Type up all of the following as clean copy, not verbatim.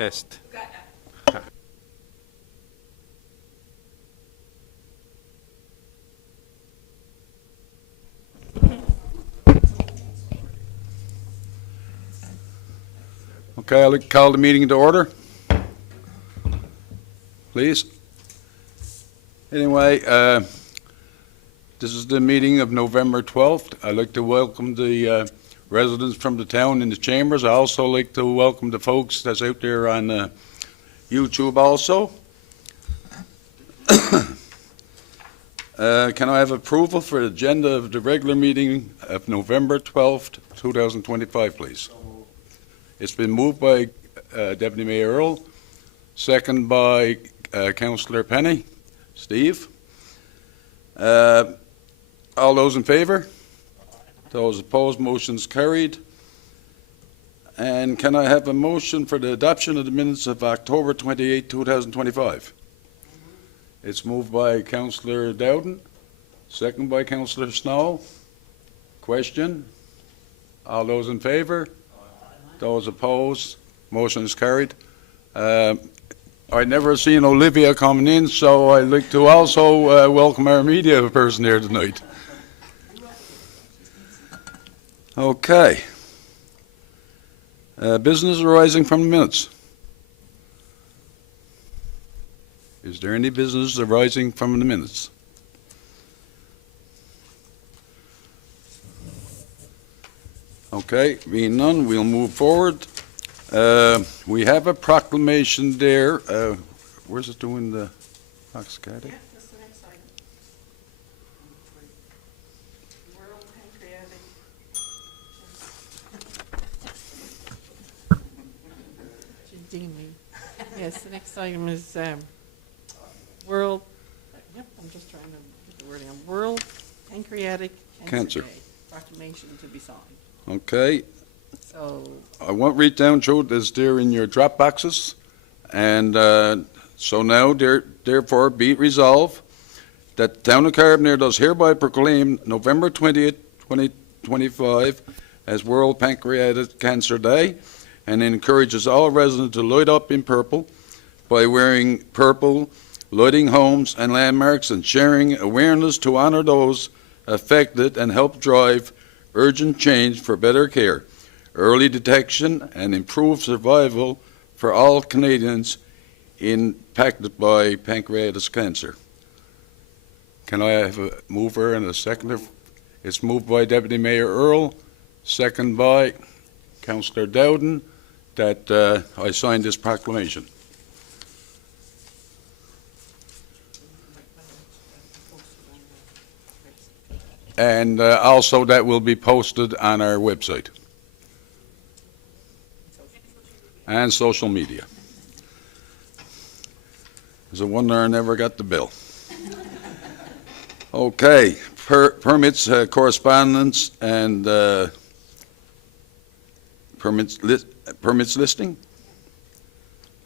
Test. Okay, I'll call the meeting to order. Please. Anyway, this is the meeting of November 12th. I'd like to welcome the residents from the town in the chambers. I also like to welcome the folks that's out there on YouTube also. Can I have approval for the agenda of the regular meeting of November 12th, 2025, please? It's been moved by Deputy Mayor Earl, second by Councillor Penny. Steve? All those in favor? Those opposed, motion's carried. And can I have a motion for the adoption of the minutes of October 28, 2025? It's moved by Councillor Dowden, second by Councillor Snow. Question? All those in favor? Those opposed, motion is carried. I never seen Olivia coming in, so I'd like to also welcome our media person here tonight. Okay. Business arising from the minutes. Is there any business arising from the minutes? Okay, being none, we'll move forward. We have a proclamation there. Where's it doing the Fox Caddy? Yeah, that's the next item. World Pancreatic. Redeem me. Yes, the next item is World. Yep, I'm just trying to get the wording. World Pancreatic Cancer Day. Proclamation to be signed. Okay. So. I won't read down through this there in your drop boxes. And so now, therefore, be it resolved that the town of Carbonear does hereby proclaim November 20th, 2025 as World Pancreatic Cancer Day and encourages all residents to light up in purple by wearing purple, lighting homes and landmarks and sharing awareness to honor those affected and help drive urgent change for better care, early detection, and improved survival for all Canadians impacted by pancreatic cancer. Can I have a mover and a seconder? It's moved by Deputy Mayor Earl, second by Councillor Dowden, that I signed this proclamation. And also that will be posted on our website and social media. It's a wonder I never got the bill. Okay, permits, correspondence, and permits listing.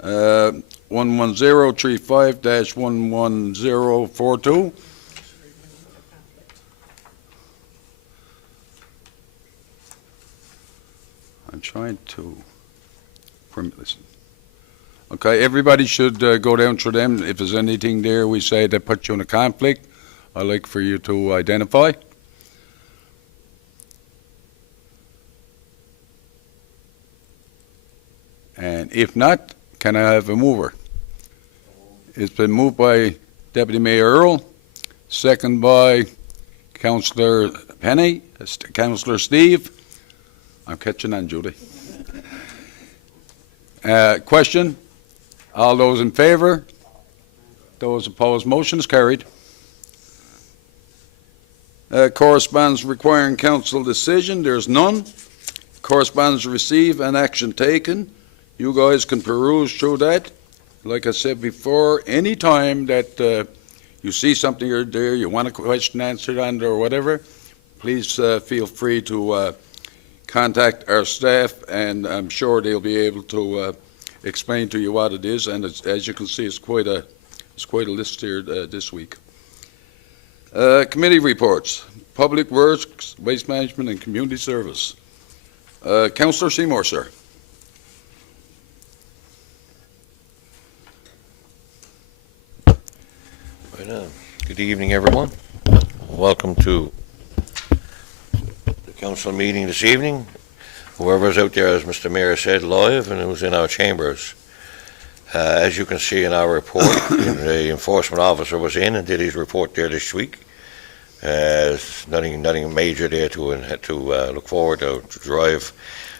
11035-11042. I'm trying to permit listing. Okay, everybody should go down through them. If there's anything there we say that puts you in a conflict, I'd like for you to identify. And if not, can I have a mover? It's been moved by Deputy Mayor Earl, second by Councillor Penny, Councillor Steve. I'm catching on, Judy. Question? All those in favor? Those opposed? Motion is carried. Correspondence requiring council decision. There's none. Correspondence received and action taken. You guys can peruse through that. Like I said before, any time that you see something or there, you want a question answered on or whatever, please feel free to contact our staff, and I'm sure they'll be able to explain to you what it is. And as you can see, it's quite a list here this week. Committee reports: Public Works, Waste Management, and Community Service. Councillor Seymour, sir. Good evening, everyone. Welcome to the council meeting this evening. Whoever's out there, as Mr. Mayor said, live and who's in our chambers. As you can see in our report, the enforcement officer was in and did his report there this week. Nothing major there to look forward to drive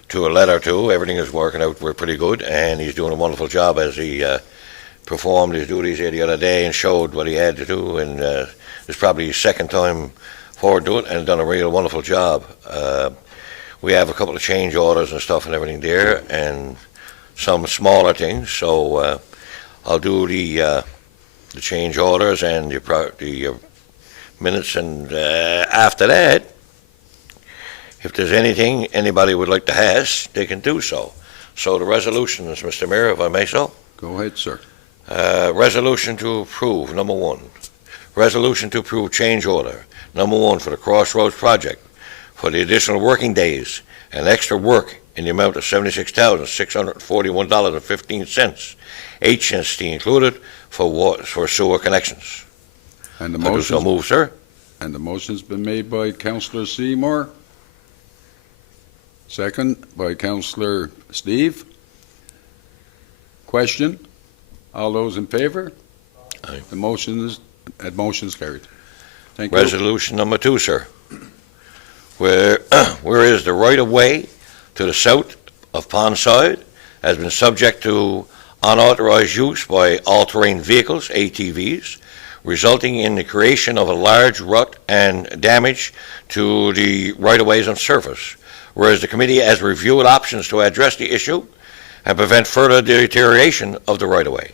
to a letter to. Everything is working out pretty good, and he's doing a wonderful job as he performed his duties here the other day and showed what he had to do, and it's probably his second time forward to it, and done a real wonderful job. We have a couple of change orders and stuff and everything there, and some smaller things, so I'll do the change orders and the minutes, and after that, if there's anything anybody would like to ask, they can do so. So the resolutions, Mr. Mayor, if I may so. Go ahead, sir. Resolution to approve, number one. Resolution to approve change order, number one, for the Crossroads project for the additional working days and extra work in the amount of $76,641.15, HST included, for sewer connections. And the I do so motion, move, sir. and the motion's been made by Councillor Seymour. Second by Councillor Steve. Question? All those in favor? Aye. The motion's carried. Thank you. Resolution number two, sir. Whereas the right-of-way to the south of Pondside has been subject to unauthorized use by all-terrain vehicles, ATVs, resulting in the creation of a large rut and damage to the right-of-ways on surface. Whereas the committee has reviewed options to address the issue and prevent further deterioration of the right-of-way.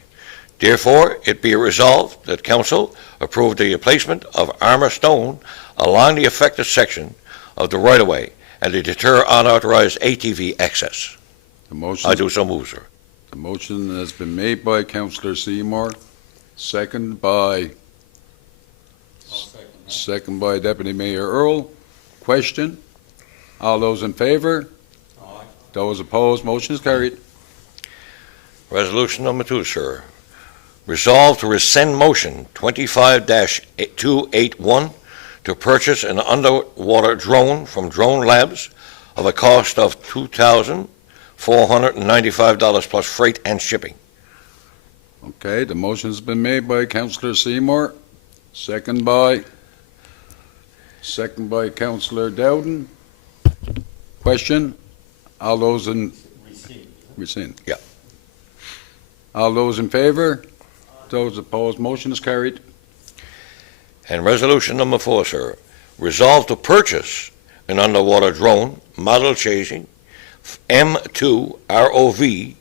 Therefore, it be resolved that council approve the placement of armor stone along the affected section of the right-of-way and to deter unauthorized ATV access. The motion. I do so move, sir. The motion has been made by Councillor Seymour, second by Deputy Mayor Earl. Question? All those in favor? Aye. Those opposed, motion is carried. Resolution number two, sir. Resolved to rescind motion 25-281 to purchase an underwater drone from Drone Labs of a cost of $2,495 plus freight and shipping. Okay, the motion's been made by Councillor Seymour, second by Councillor Dowden. Question? All those in... Rescind. Yeah. All those in favor? Those opposed, motion is carried. And resolution number four, sir. Resolved to purchase an underwater drone, model chasing M2 ROV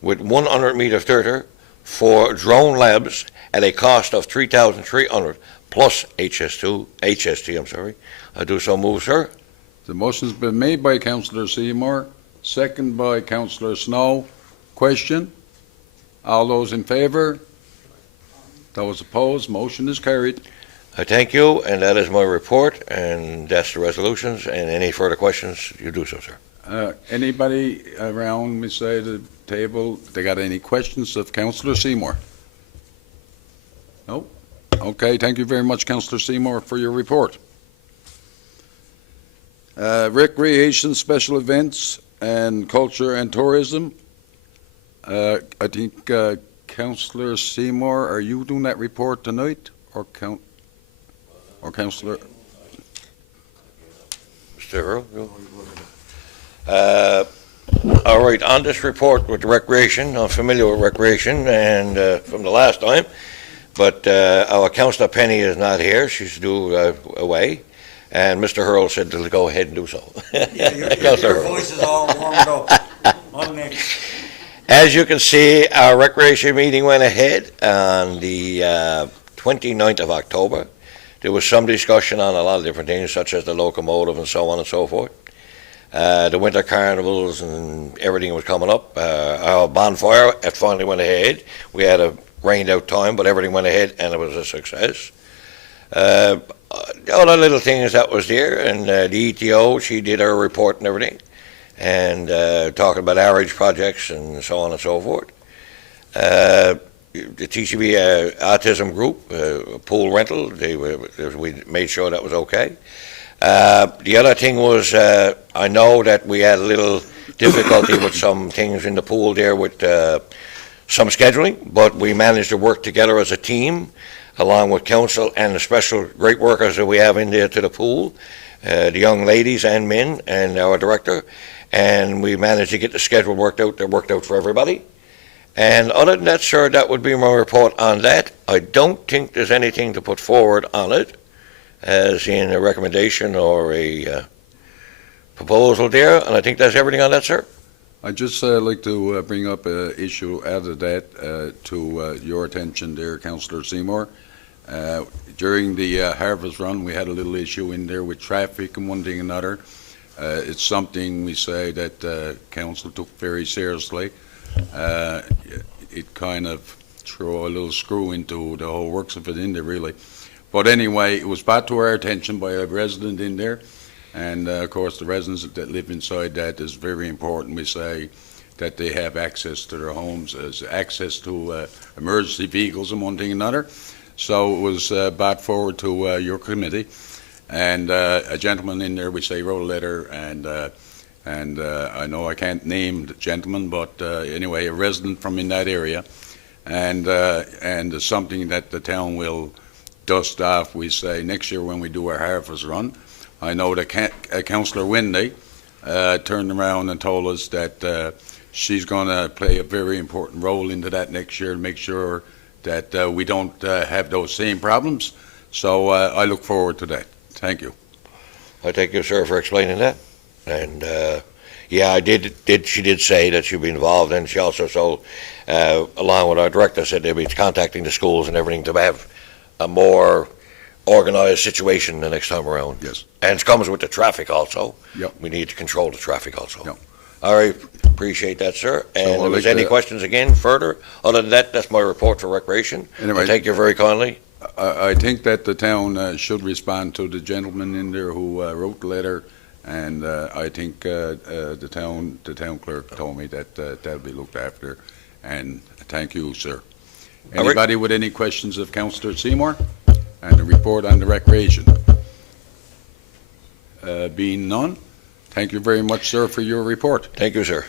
with 100-meter thirter for Drone Labs at a cost of $3,300 plus HST. I do so move, sir. The motion's been made by Councillor Seymour, second by Councillor Snow. Question? All those in favor? Those opposed, motion is carried. I thank you, and that is my report, and that's the resolutions, and any further questions, you do so, sir. Anybody around me side of the table, they got any questions of Councillor Seymour? No? Okay, thank you very much, Councillor Seymour, for your report. Recreation, special events, and culture and tourism. I think Councillor Seymour, are you doing that report tonight, or Councillor? Mr. Earl? All right, on this report with recreation, I'm familiar with recreation and from the last time, but our Councillor Penny is not here. She's due away, and Mr. Hurl said to go ahead and do so. Your voice is all warmed up. On next. As you can see, our recreation meeting went ahead on the 29th of October. There was some discussion on a lot of different things, such as the locomotive and so on and so forth. The winter carnivals and everything was coming up. Our bonfire, it finally went ahead. We had a rained out time, but everything went ahead and it was a success. All the little things that was there, and the ETO, she did her report and everything, and talking about outreach projects and so on and so forth. the TCB autism group, pool rental, we made sure that was okay. The other thing was, I know that we had a little difficulty with some things in the pool there with some scheduling, but we managed to work together as a team, along with council and the special great workers that we have in there to the pool, the young ladies and men and our director, and we managed to get the schedule worked out that worked out for everybody. And other than that, sir, that would be my report on that. I don't think there's anything to put forward on it, as in a recommendation or a proposal there, and I think that's everything on that, sir. I'd just like to bring up an issue out of that to your attention there, Councillor Seymour. During the harvest run, we had a little issue in there with traffic and one thing and another. It's something we say that council took very seriously. It kind of threw a little screw into the whole works of it in there, really. But anyway, it was brought to our attention by a resident in there. And of course, the residents that live inside that is very important. We say that they have access to their homes, as access to emergency vehicles and one thing and another. So it was brought forward to your committee. And a gentleman in there, we say, wrote a letter, and I know I can't name the gentleman, but anyway, a resident from in that area, and something that the town will dust off, we say, next year when we do our harvest run. I know that Councillor Wendy turned around and told us that she's going to play a very important role into that next year to make sure that we don't have those same problems. So I look forward to that. Thank you. I thank you, sir, for explaining that. And yeah, she did say that she'd be involved, and she also, along with our director, said they'd be contacting the schools and everything to have a more organized situation the next time around. Yes. And it comes with the traffic also. Yep. We need to control the traffic also. Yep. All right, appreciate that, sir. And I'd if there's like any to- questions again further, other than that, that's my report for recreation. Anyway. Thank you very kindly. I think that the town should respond to the gentleman in there who wrote the letter, and I think the town clerk told me that that'll be looked after, and thank you, sir. All right. Anybody with any questions of Councillor Seymour and the report on the recreation? Being none, thank you very much, sir, for your report. Thank you, sir.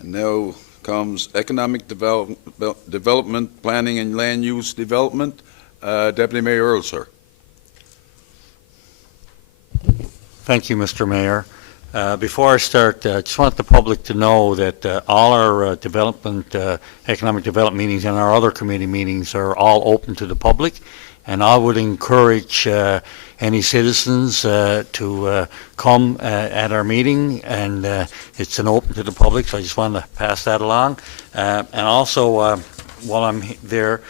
And now comes economic development, planning and land use development. Deputy Mayor Earl, sir. Thank you, Mr. Mayor. Before I start, I just want the public to know that all our economic development meetings and our other committee meetings are all open to the public, and I would encourage any citizens to come at our meeting, and it's an open to the public, so I just wanted to pass that along. And also, while I'm there,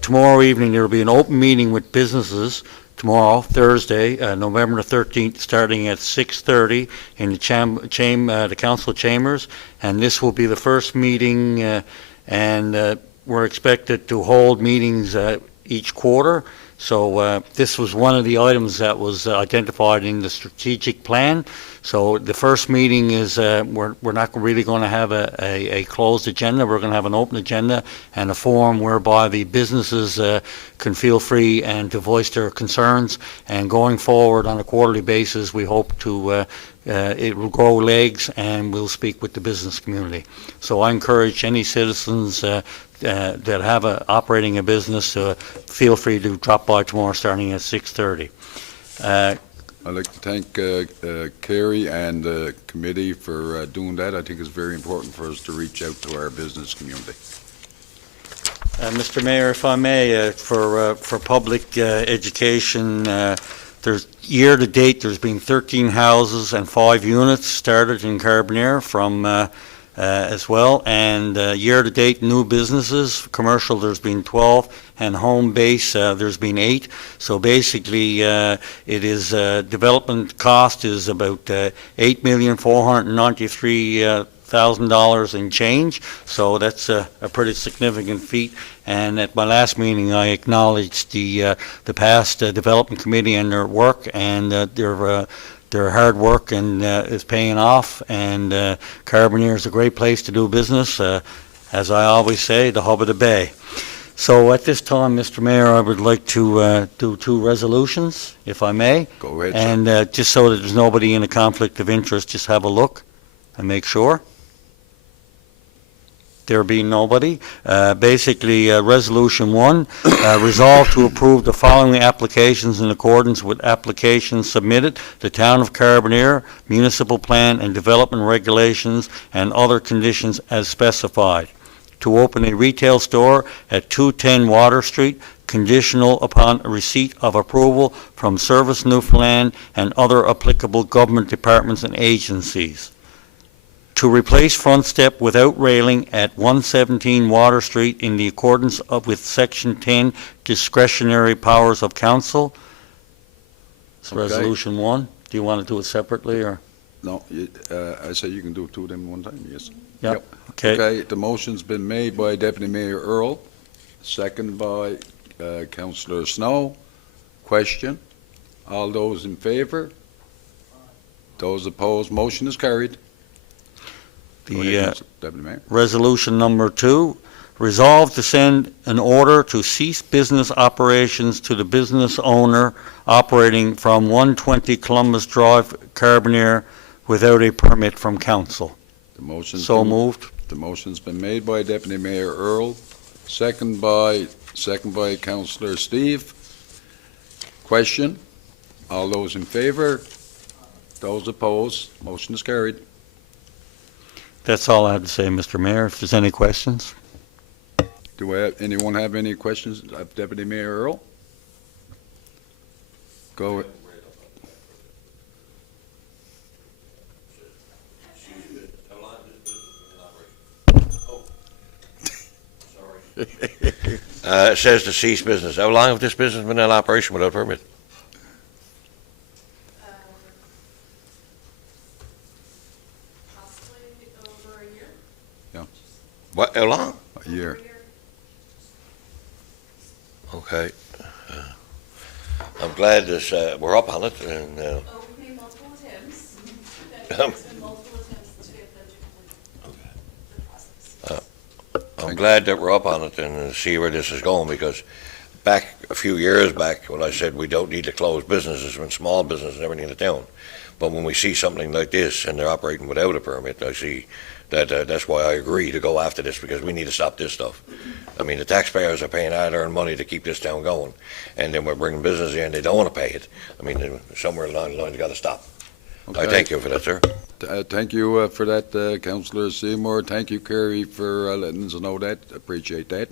tomorrow evening there will be an open meeting with businesses tomorrow, Thursday, November the 13th, starting at 6:30 in the council chambers, and this will be the first meeting, and we're expected to hold meetings each quarter. So this was one of the items that was identified in the strategic plan. So the first meeting is, we're not really going to have a closed agenda. We're going to have an open agenda and a forum whereby the businesses can feel free and to voice their concerns. And going forward on a quarterly basis, we hope to it will grow legs, and we'll speak with the business community. So I encourage any citizens that have operating a business, feel free to drop by tomorrow starting at 6:30. I'd like to thank Kerry and the committee for doing that. I think it's very important for us to reach out to our business community. Mr. Mayor, if I may, for public education, there's year to date there's been 13 houses and 5 units started in Carbonear from as well, and year to date new businesses, commercial there's been 12, and home base there's been 8. So basically it is development cost is about $8,493,000 in change, so that's a pretty significant feat. And at my last meeting, I acknowledged the past development committee and their work, and their hard work and is paying off, and Carbonear is a great place to do business. As I always say, the hub of the bay. So at this time, Mr. Mayor, I would like to do two resolutions, if I may. Go ahead, sir. And just so that there's nobody in a conflict of interest, just have a look and make sure. There being nobody. Basically, Resolution 1, resolve to approve the following applications in accordance with applications submitted, the Town of Carbonear, Municipal Plan and Development Regulations, and other conditions as specified. To open a retail store at 210 Water Street, conditional upon receipt of approval from Service Newfoundland and other applicable government departments and agencies. To replace front step without railing at 117 Water Street in the accordance with Section 10 discretionary powers of council. It's Okay. Resolution 1. Do you want to do it separately, or? No, I say you can do two of them one time, yes. Yep. Okay. Okay, the motion's been made by Deputy Mayor Earl, second by Councillor Snow. Question? All those in favor? Those opposed? Motion is carried. Go ahead, The Councillor Deputy Mayor. Resolution number 2, resolve to send an order to cease business operations to the business owner operating from 120 Columbus Drive, Carbonear, without a permit from council. The motion's So been- moved. The motion's been made by Deputy Mayor Earl, second by Councillor Steve. Question? All those in favor? Those opposed? Motion is carried. That's all I have to say, Mr. Mayor. If there's any questions. Anyone have any questions of Deputy Mayor Earl? Go. It says to cease business. How long have this business been in operation without permit? Possibly over a year. What, how long? A year. Over a year. Okay. I'm glad this, we're up on it, and, Oh, we made multiple attempts. There's been multiple attempts to get them to complete the process. I'm glad that we're up on it and see where this is going, because back, a few years back, when I said we don't need to close businesses and small businesses and everything in the town, but when we see something like this and they're operating without a permit, I see that, that's why I agree to go after this, because we need to stop this stuff. I mean, the taxpayers are paying hard-earned money to keep this town going, and then we're bringing business in, they don't want to pay it. I mean, somewhere along the line, it's got to stop. I Okay. thank you for that, sir. Thank you for that, Councillor Seymour. Thank you, Kerry, for letting us know that. Appreciate that.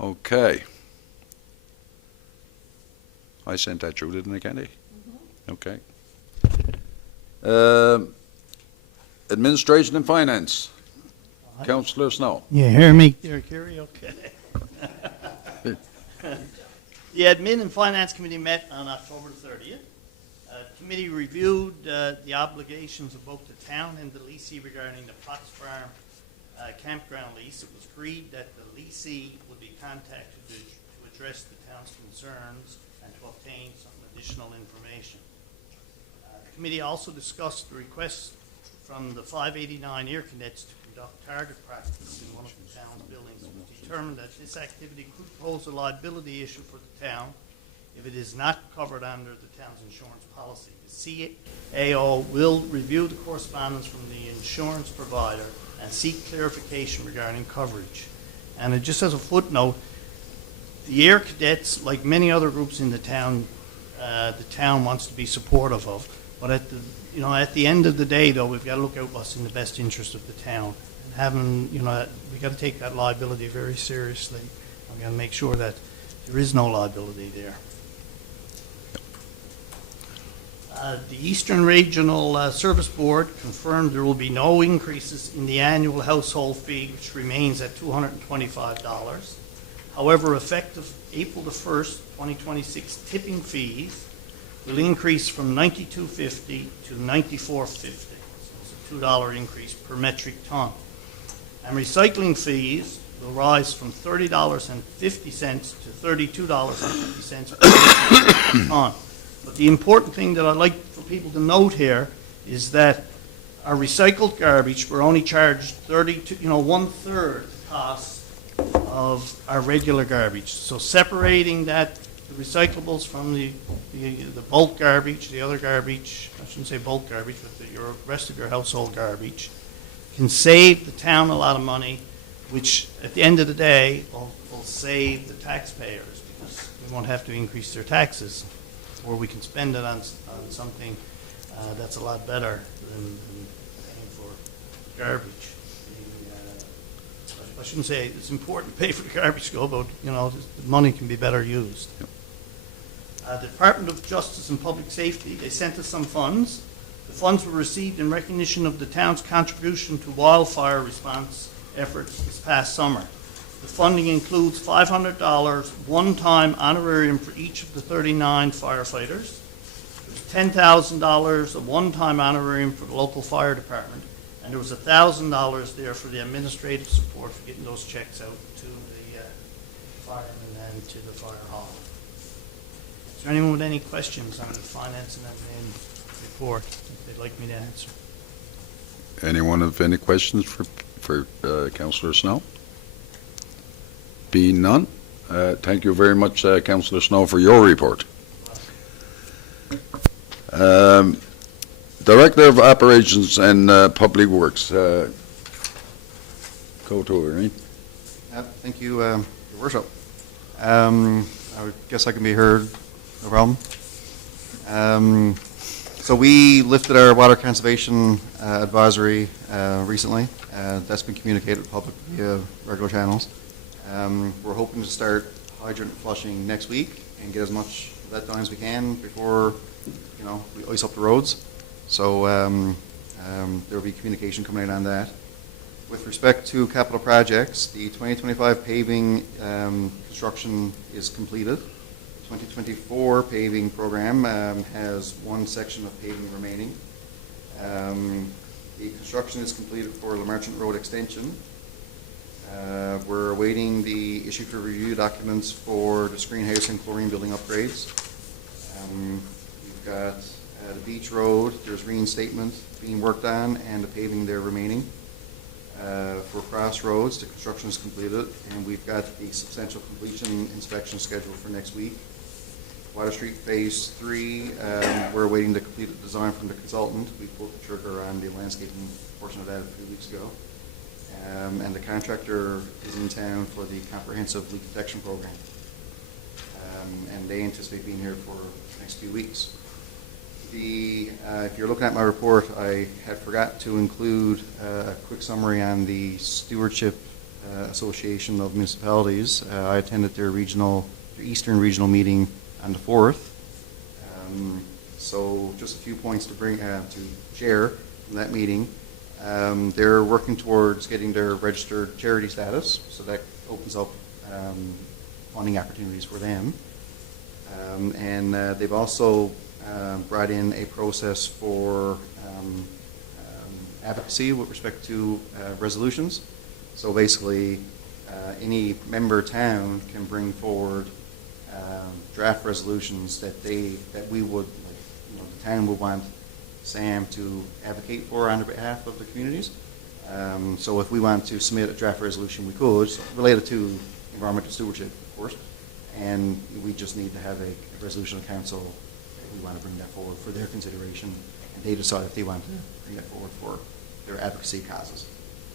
Okay. I sent that through, didn't I, Candy? Okay. Administration and Finance. Councillor Snow. You hear me there, Kerry? Okay. The Admin and Finance Committee met on October 30th. The committee reviewed the obligations of both the town and the leasee regarding the Potts Farm campground lease. It was agreed that the leasee would be contacted to address the town's concerns and to obtain some additional information. The committee also discussed the request from the 589 Air Cadets to conduct target practice in one of the town's buildings. It was determined that this activity could pose a liability issue for the town if it is not covered under the town's insurance policy. The CAO will review the correspondence from the insurance provider and seek clarification regarding coverage. And it just as a footnote, the Air Cadets, like many other groups in the town wants to be supportive of. But at the end of the day, though, we've got to look at what's in the best interest of the town. And we've got to take that liability very seriously. We've got to make sure that there is no liability there. The Eastern Regional Service Board confirmed there will be no increases in the annual household fee, which remains at $225. However, effective April the 1st, 2026, tipping fees will increase from $92.50 to $94.50. So it's a $2 increase per metric ton. And recycling fees will rise from $30.50 to $32.50 per metric ton. But the important thing that I'd like for people to note here is that our recycled garbage, we're only charged 1/3 the cost of our regular garbage. So separating that, the recyclables from the bulk garbage, the other garbage, I shouldn't say bulk garbage, but your rest of your household garbage, can save the town a lot of money, which at the end of the day will save the taxpayers, because we won't have to increase their taxes, or we can spend it on something that's a lot better than paying for garbage. I shouldn't say it's important to pay for the garbage to go, but the money can be better used. The Department of Justice and Public Safety, they sent us some funds. The funds were received in recognition of the town's contribution to wildfire response efforts this past summer. The funding includes $500 one-time honorarium for each of the 39 firefighters. There's $10,000 a one-time honorarium for the local fire department, and there was $1,000 there for the administrative support for getting those checks out to the firemen and to the fire hall. Is there anyone with any questions on the finance and admin report that they'd like me to answer? Anyone have any questions for Councillor Snow? Being none, thank you very much, Councillor Snow, for your report. Director of Operations and Public Works, go to her, right? Thank you, Your Worship. I guess I can be heard, no problem. So we lifted our water conservation advisory recently. That's been communicated to the public via regular channels. We're hoping to start hydrant flushing next week and get as much of that done as we can before, we ice up the roads. So there will be communication coming in on that. With respect to capital projects, the 2025 paving construction is completed. The 2024 paving program has one section of paving remaining. The construction is completed for the Merchant Road extension. We're awaiting the issue for review documents for the screenhouse and chlorine building upgrades. We've got the Beach Road, there's reinstatement being worked on, and the paving there remaining. For Crossroads, the construction is completed, and we've got the substantial completion inspection scheduled for next week. Water Street Phase 3, we're awaiting the completed design from the consultant. We pulled the trigger on the landscaping portion of that a few weeks ago. And the contractor is in town for the comprehensive leak detection program. And they anticipate being here for the next few weeks. If you're looking at my report, I had forgot to include a quick summary on the Stewardship Association of Municipalities. I attended their Eastern Regional meeting on the 4th. So just a few points to share from that meeting. They're working towards getting their registered charity status, so that opens up funding opportunities for them. And they've also brought in a process for advocacy with respect to resolutions. So basically, any member town can bring forward draft resolutions that we would, the town would want Sam to advocate for on behalf of the communities. So if we want to submit a draft resolution, we could, related to environmental stewardship, of course, and we just need to have a resolution of council that we want to bring that forward for their consideration, and they decide if they want to bring that forward for their advocacy causes.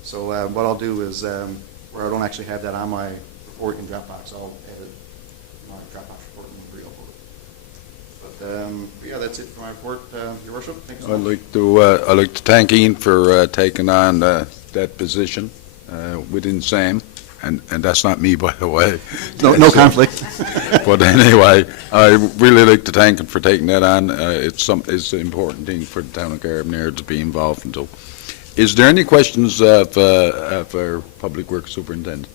So what I'll do is, where I don't actually have that on my report in Dropbox, I'll edit my Dropbox report and agree over it. But yeah, that's it for my report, Your Worship. Thanks so much. I'd like to thank Ian for taking on that position within SAM, and that's not me, by the way. No conflict. But anyway, I really like to thank him for taking that on. It's an important thing for the town of Carbonear to be involved in. So, is there any questions of our Public Works Superintendent?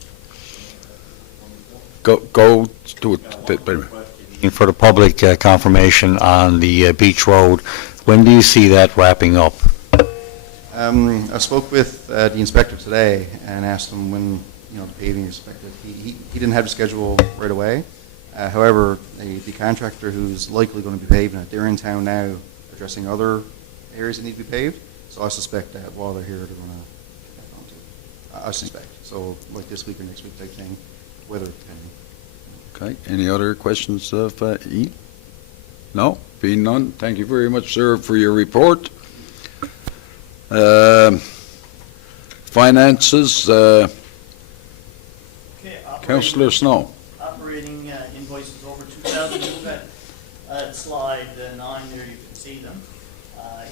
Go to it. For the public confirmation on the Beach Road, when do you see that wrapping up? I spoke with the inspector today and asked him when the paving is expected. He didn't have the schedule right away, However, the contractor who's likely going to be paving it, they're in town now addressing other areas that need to be paved. So I suspect that while they're here, they're going to get onto it. I suspect. So like this week or next week type thing, weather depending. Okay, any other questions of Ian? No, being none, thank you very much, sir, for your report. Finances, Okay, Councillor Snow. operating invoices over 2,000. Look at slide 9 there, you can see them.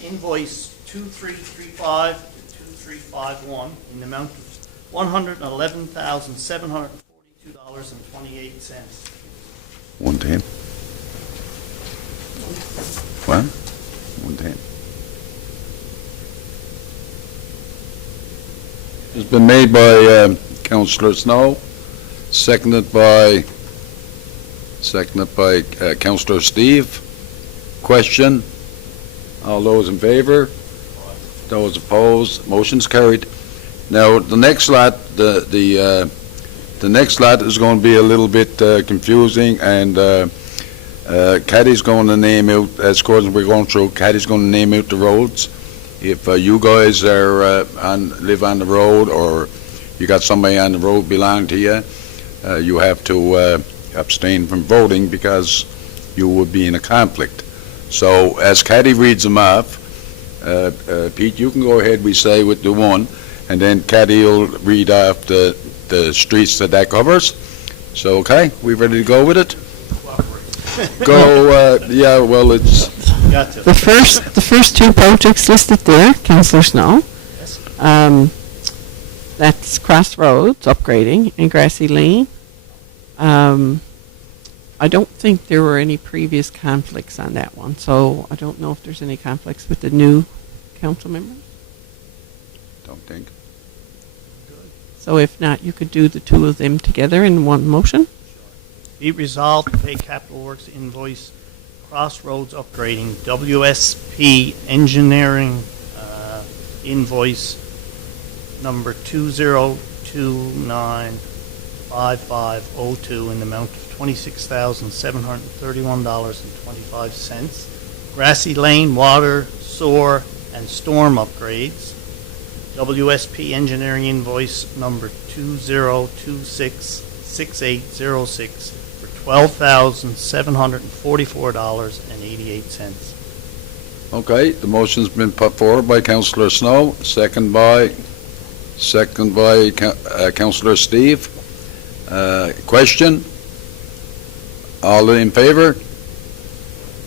Invoice 2335 to 2351 in the amount of $111,742.28. 110. What? 110. It's been made by Councillor Snow, seconded by Councillor Steve. Question? All those in favor? Those opposed? Motion's carried. Now, the next lot, the next lot is going to be a little bit confusing, and Caddy's going to name out, as we're going through, Caddy's going to name out the roads. If you guys are live on the road, or you got somebody on the road belong to you, you have to abstain from voting because you would be in a conflict. So as Caddy reads them off, Pete, you can go ahead, we say, with the one, and then Caddy will read off the streets that covers. So, okay, we ready to go with it? Go, yeah, well, it's, Got to. The first two projects listed there, Councillor Snow. Yes. That's Crossroads upgrading in Grassy Lane. I don't think there were any previous conflicts on that one, so I don't know if there's any conflicts with the new council members. don't think. So if not, you could do the two of them together in one motion. Be resolved to pay Capital Works invoice Crossroads upgrading WSP Engineering invoice number 20295502 in the amount of $26,731.25. Grassy Lane water, sewer, and storm upgrades. WSP Engineering invoice number 20266806 for $12,744.88. Okay, the motion's been put forward by Councillor Snow, second by Councillor Steve. Question? All in favor?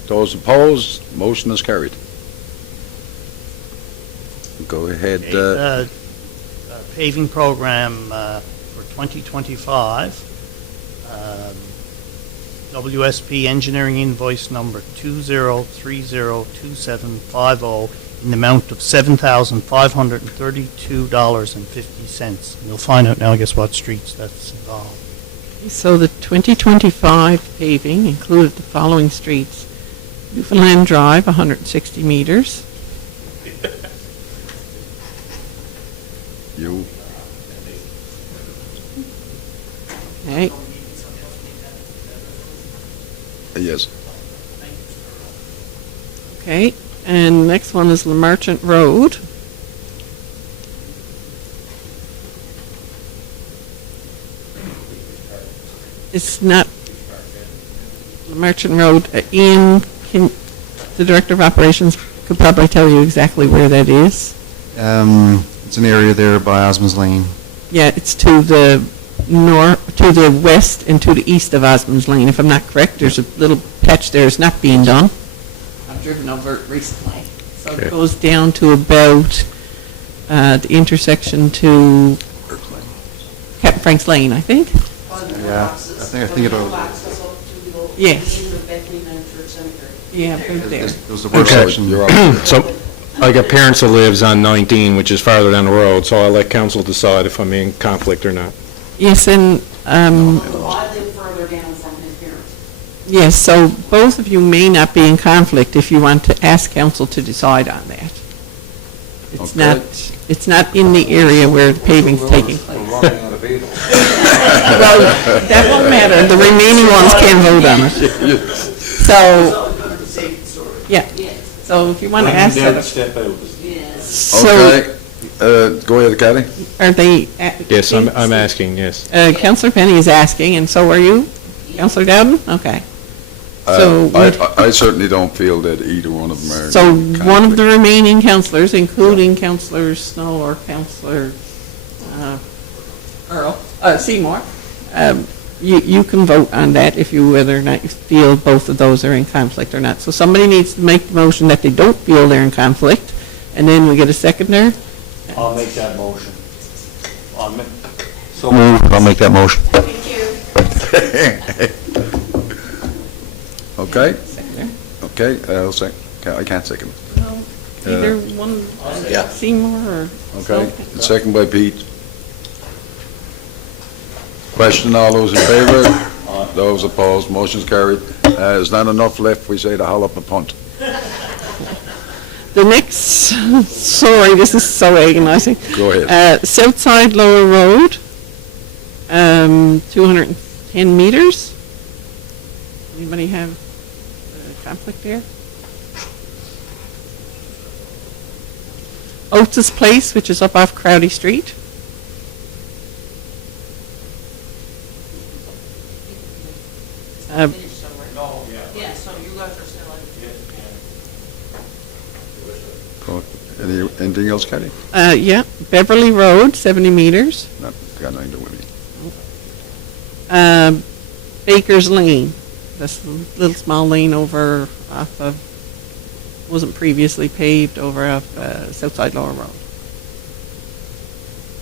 Those opposed? Motion is carried. Go ahead. Paving program for 2025. WSP Engineering invoice number 20302750 in the amount of $7,532.50. You'll find out now, I guess, what streets that's involved. So the 2025 paving included the following streets: Newfoundland Drive, 160 meters. You. Okay. Yes. Okay, and next one is Lemerchant Road. It's not Lemerchant Road. Ian, the Director of Operations could probably tell you exactly where that is. It's an area there by Osmond's Lane. Yeah, it's to the to the west and to the east of Osmond's Lane. If I'm not correct, there's a little patch there that's not being done. I've driven over it recently. So it goes down to about the intersection to Captain Frank's Lane, I think. Yeah, I think it was. Yes. Yeah, right there. It was the worst Okay. section. You're up. So, I got parents that lives on 19, which is farther down the road, so I'll let council decide if I'm in conflict or not. Yes, and, I live further down from his parents. yes, so both of you may not be in conflict if you want to ask council to decide on that. It's Okay. not in the area where the paving's taking place. We're running out of veto. Well, that won't matter, the remaining ones can't vote on it. So, yeah, so if you want to ask that, Step out. so Okay, go ahead, Kathy. are they? Yes, I'm asking, yes. Councillor Penny is asking, and so are you? Councillor Dowden? Okay. So, I certainly don't feel that either one of them are. so in one of the conflict. remaining councillors, including Councillor Snow or Councillor Seymour, you can vote on that if you, whether or not you feel both of those are in conflict or not. So somebody needs to make the motion that they don't feel they're in conflict, and then we get a seconder. I'll make that motion. So moved. I'll make that motion. Okay, Seconder. okay, I'll second, I can't second. Either one, Yeah. Seymour or Okay, Snow. second by Pete. Question, all those in favor? Those opposed, motion's carried. There's not enough left, we say to haul up a punt. The next, sorry, this is so agonizing. Go ahead. Southside Lower Road, 210 meters. Anybody have a conflict there? Oates Place, which is up off Crowdy Street. Yeah, so you guys are still Anything else, Kathy? Yeah, Beverly Road, 70 meters. Not, got nothing to do with me. Baker's Lane, this little small lane over off of, wasn't previously paved over off Southside Lower Road.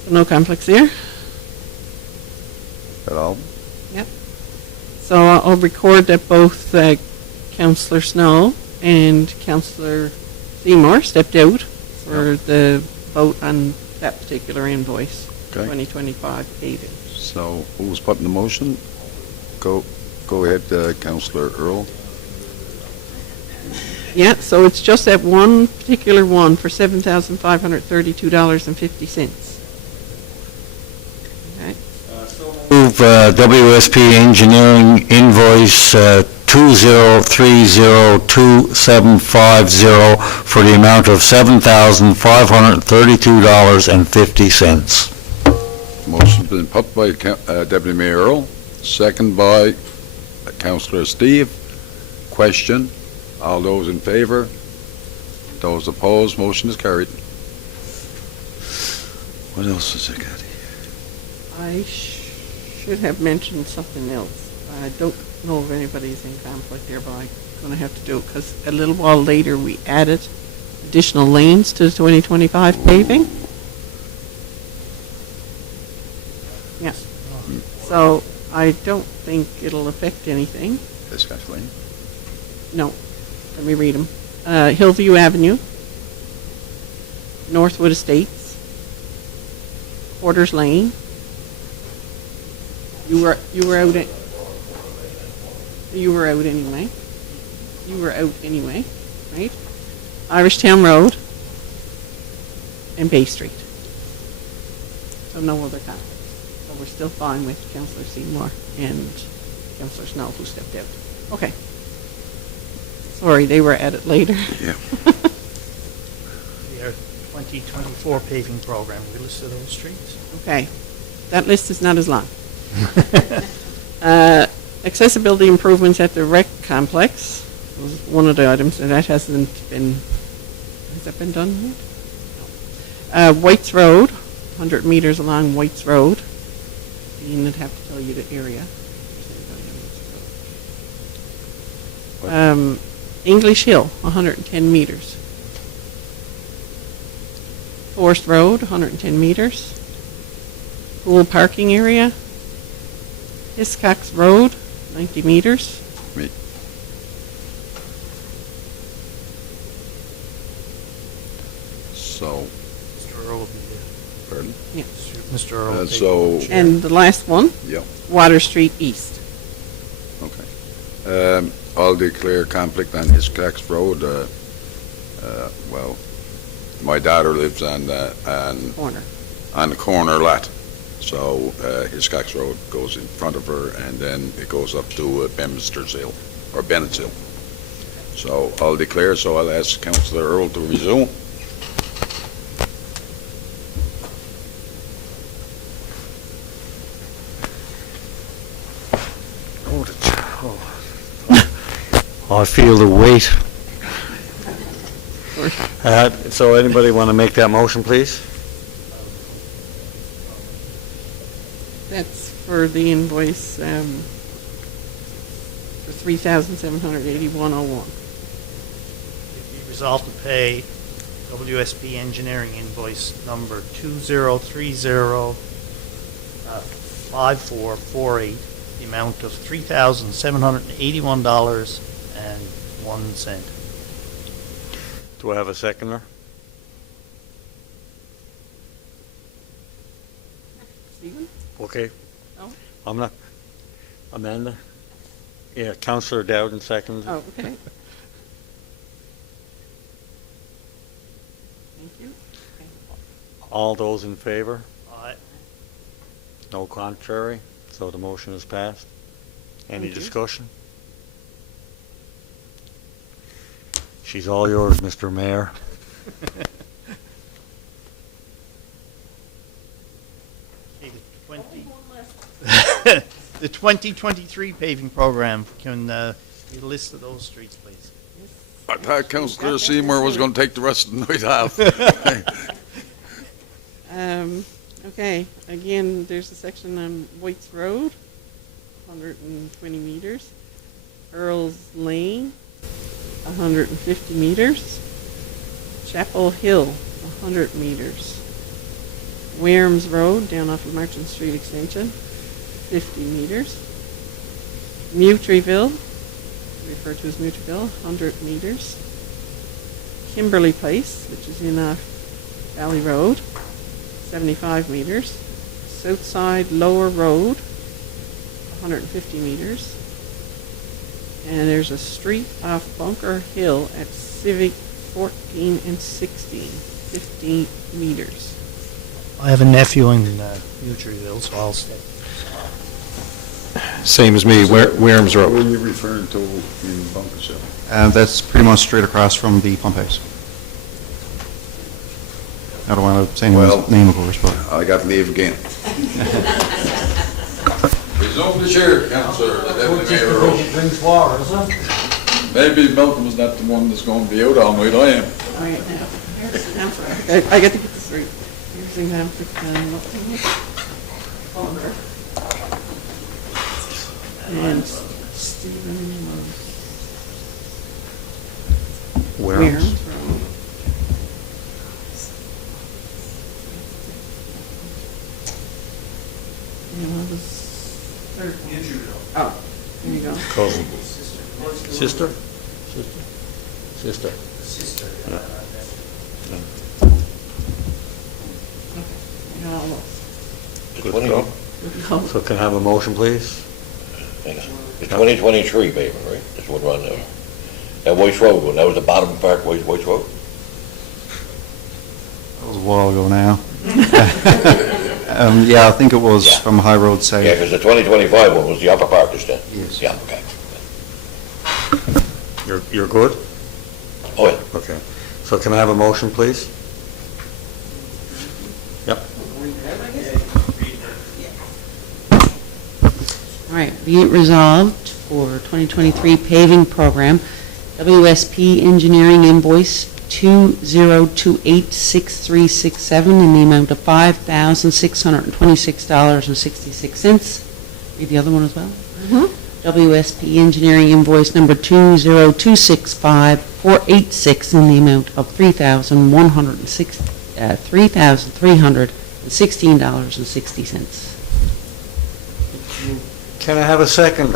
So no conflicts there. At all? So I'll record that both Councillor Snow and Councillor Seymour stepped out for the vote on that particular invoice, Okay. 2025 paving. So who's putting the motion? Go ahead, Councillor Earl. Yeah, so it's just that one particular one for $7,532.50. Okay. Move WSP Engineering invoice 20302750 for the amount of $7,532.50. Motion's been put by Deputy Mayor Earl, second by Councillor Steve. Question, all those in favor? Those opposed, motion is carried. What else is there, Kathy? I should have mentioned something else. I don't know if anybody's in conflict here, but I'm going to have to do it because a little while later we added additional lanes to the 2025 paving. Yeah. So I don't think it'll affect anything. Especially. No. Let me read them. Hillview Avenue, Northwood Estates, Porter's Lane. You were out. You were out anyway. You were out anyway, right? Irishtown Road and Bay Street. So no other conflicts. So we're still fine with Councillor Seymour and Councillor Snow who stepped out. Okay. Sorry, they were at it later. Yeah. Our 2024 paving program, we listed those streets. Okay. That list is not as long. Accessibility improvements at the rec complex was one of the items, and that hasn't been, has that been done yet? No. White's Road, 100 meters along White's Road. I'd have to tell you the area. English Hill, 110 meters. Forest Road, 110 meters. Pool parking area. Hiscox Road, 90 meters. Me. So, Mr. Earl will be here. pardon? Mr. Earl will take so- over the chair. And the last one, Yeah. Water Street East. Okay. I'll declare conflict on Hiscox Road. Well, my daughter lives on the Corner. corner lot, So Hiscox Road goes in front of her, and then it goes up to Bemister's Hill, or Bennett's Hill. So I'll declare, so I'll ask Councillor Earl to resume. I feel the weight. So anybody want to make that motion, please? That's for the invoice, for $3,781.01. Be resolved to pay WSP Engineering invoice number 2030-5448, the amount of $3,781.01. Do I have a seconder? Stephen? Okay. No? I'm not. Amanda? Yeah, Councillor Dowden seconds. Oh, okay. Thank you. All those in favor? Aye. No contrary? So the motion is passed. Any Thank you. discussion? She's all yours, Mr. Mayor. Okay, the 2023 paving program, can be a list of those streets, please? I thought Councillor Seymour was going to take the rest of the night off. Okay, again, there's a section on White's Road, 120 meters. Earl's Lane, 150 meters. Chapel Hill, 100 meters. Wareham's Road, down off of Merchant Street Extension, 50 meters. Mutryville, referred to as Mutryville, 100 meters. Kimberly Place, which is in Valley Road, 75 meters. Southside Lower Road, 150 meters. And there's a street off Bunker Hill at Civic 14 and 16, 15 meters. I have a nephew in Mutryville, so I'll stay. Same as me, Wareham's What Road. were you referring to in Bunkers Hill? That's pretty much straight across from the pump house. I don't want to say anyone's name, of course, but I got leave again. Resume the chair, Councillor, the Deputy Mayor Earl. Drinks water, is it? Maybe Malcolm's not the one that's going to be out all night, I am. All right, now, here's the Hamfrick. I got to get this right. Here's the Hamfrick and Stephen Wareham's Road. And what was third one? Oh, there you go. Cousin. Sister? Sister. I got all those. The 20 Good go. So can I have a motion, please? hang on. The 2023 pavement, right? That's what we're on now. That White's Road one, that was the bottom part, White's Road? that was a while ago now. Yeah, I think it was Yeah. from High Road South. Yeah, because the 2025 one was the upper part this time. Yes. Yeah, okay. You're good? Oh, yeah. Okay. So can I have a motion, please? Yep. All right, be it resolved for 2023 paving program, WSP Engineering invoice 20286367 in the amount of $5,626.66. Read the other one as well. WSP Engineering invoice number 20265486 in the amount of $3,316.60. Can I have a second?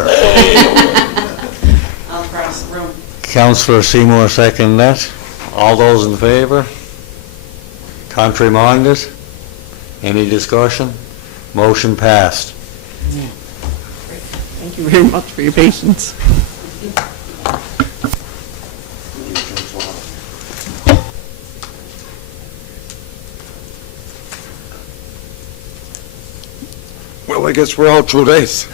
I'll cross the room. Councillor Seymour second that. All those in favor? Contrary minded? Any discussion? Motion passed. Thank you very much for your patience. guess we're all through this.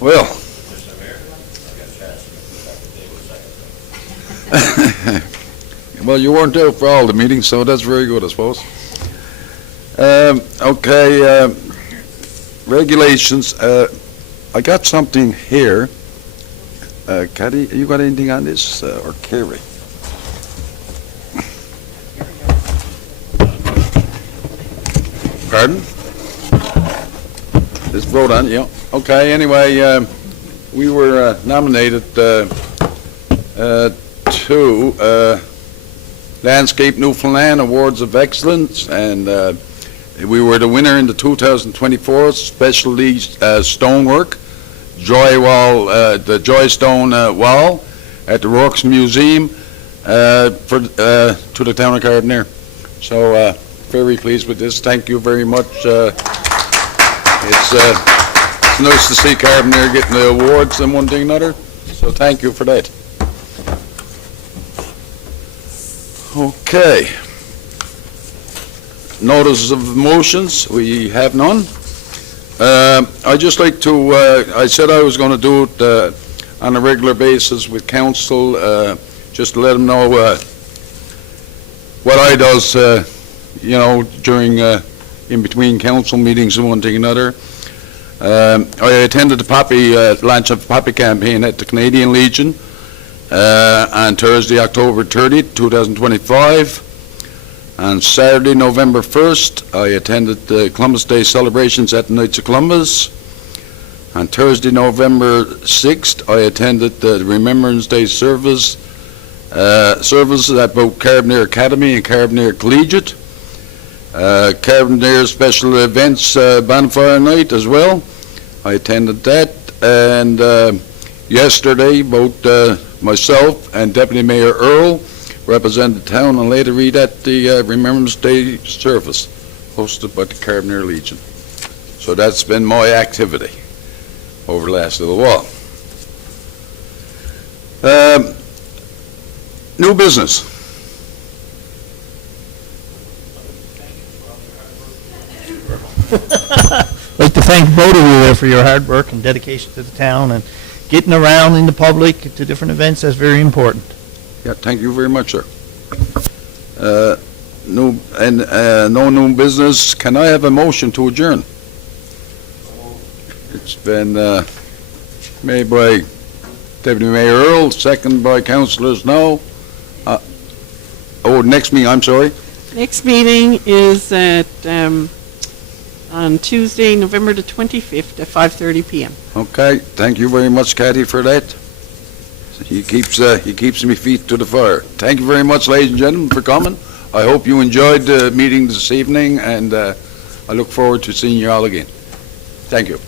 Well. Well, you weren't there for all the meetings, so that's very good, I suppose. Okay, regulations. I got something here. Kathy, you got anything on this, or Kerry? Pardon? Let's vote on it, yeah. Okay, anyway, we were nominated to Landscape Newfoundland Awards of Excellence, and we were the winner in the 2024 Specialty Stonework Joy Wall, the Joy Stone Wall at the Rorke's Museum to the town of Carbonear. So very pleased with this. Thank you very much. It's nice to see Carbonear getting the awards and one thing and another. So thank you for that. Okay. Notices of motions, we have none. I'd just like to, I said I was going to do it on a regular basis with council, just to let them know what I does, during, in between council meetings and one thing and another. I attended the poppy, launch of the poppy campaign at the Canadian Legion on Thursday, October 30th, 2025. On Saturday, November 1st, I attended the Columbus Day celebrations at the Knights of Columbus. On Thursday, November 6th, I attended the Remembrance Day services at both Carbonear Academy and Carbonear Collegiate. Carbonear Special Events Bonfire Night as well. I attended that. And yesterday, both myself and Deputy Mayor Earl represented the town and later read at the Remembrance Day service hosted by the Carbonear Legion. So that's been my activity over the last little while. New business. I'd like to thank both of you there for your hard work and dedication to the town and getting around in the public to different events. That's very important. Yeah, thank you very much, sir. No new business. Can I have a motion to adjourn? It's been made by Deputy Mayor Earl, second by Councillors Now. Next meeting, I'm sorry. Next meeting is at, on Tuesday, November the 25th at 5:30 p.m. Okay, thank you very much, Kathy, for that. He keeps me feet to the fire. Thank you very much, ladies and gentlemen, for coming. I hope you enjoyed the meeting this evening, and I look forward to seeing you all again. Thank you.